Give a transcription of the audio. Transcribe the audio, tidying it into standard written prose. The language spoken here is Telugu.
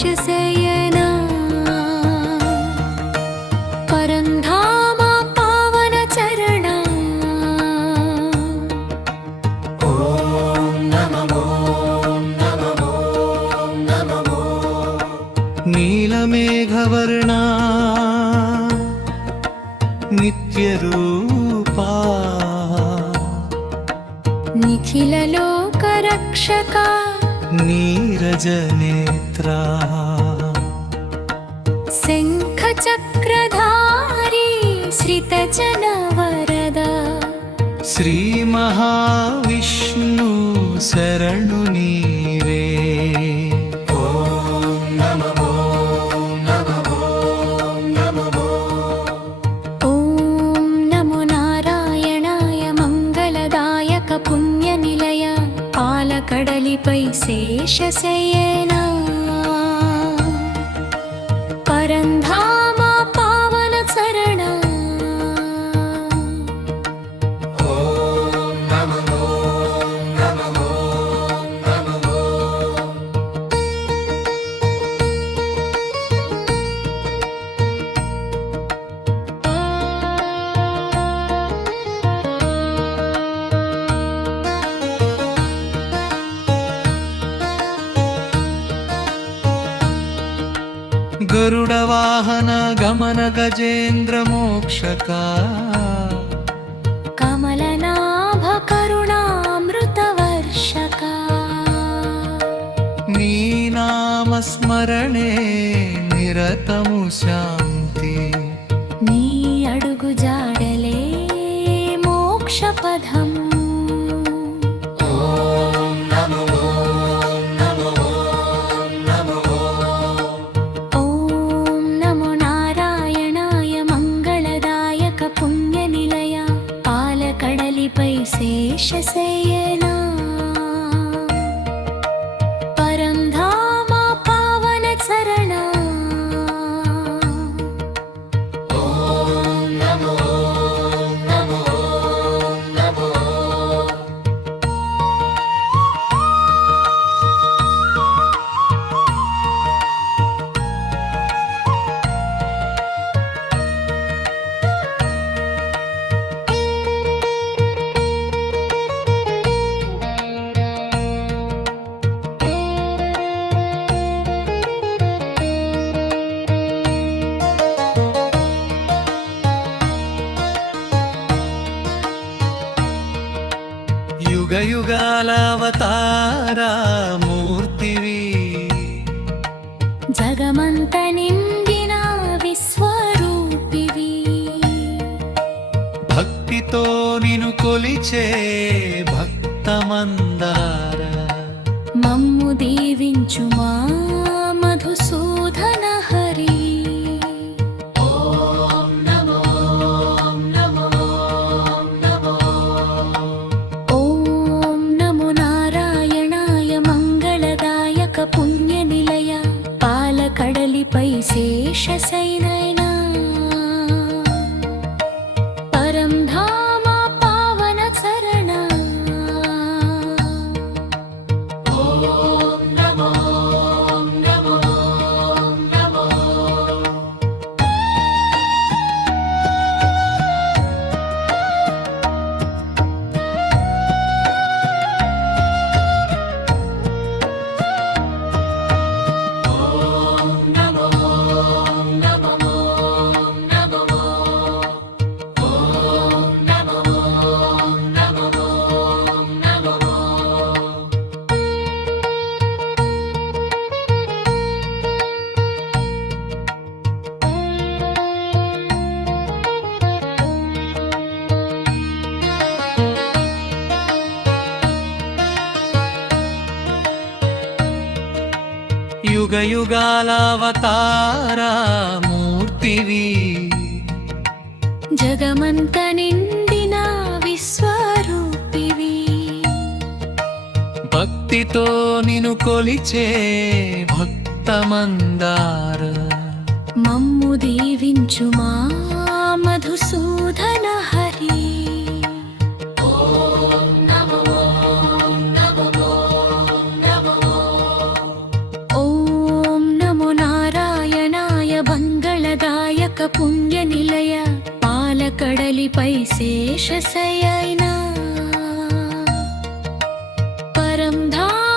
శేషశయనా పరంధామ పావన చరణా ఓం నమో నమో నమో నీలమేఘవర్ణా నిత్యరూపా నిఖిలలోకరక్షకా నీరజనేత్రా శంఖచక్రధారీ శ్రితజనవరదా శ్రీమహావిష్ణు శరణు నీవే ఓం నమో నమో నమో ఓం నమో నారాయణాయ మంగళదాయక పుణ్యనిలయ పాలకడలిపై శేషశయనా పరంధామ పావన చరణా ఓం నమో నమో నమో గరుడవాహన గమన గజేంద్ర మోక్షకా కమలనాభ కరుణామృతవర్షకా నీ నామస్మరణే నిరతము శాంతి నీ అడుగు జాడలే మోక్షపదం ఓం నమో నమో నమో ఓం నమో నారాయణాయ మంగళదాయక పుణ్యనిలయ పాలకడలిపై శేషశయనా పరంధామ పావన చరణా ఓం నమో నమో నమో యుగ యుగాల అవతారా మూర్తివి జగమంత నిండిన విశ్వరూపివి భక్తితో నిను కొలిచే భక్తమందార మమ్ము దీవించుమా మధుసూదన హరి ఓం నమో నమో నమో ఓం నమో నారాయణాయ మంగళదాయక పుణ్యనిలయ పాలకడలిపై శేషశయనా పరంధామ పావన చరణా ఓం నమో నమో నమో ఓం నమో నమో నమో ఓం నమో నమో నమో యుగ యుగాల అవతారా మూర్తివి జగమంత నిండిన విశ్వరూపివి భక్తితో నిను కొలిచే భక్తమందార మమ్ము దీవించుమా మధుసూదన హరి ఓం నమో నమో నమో ఓం నమో పుణ్య నిలయ పాలకడలిపై శేషశయైన పరంధామ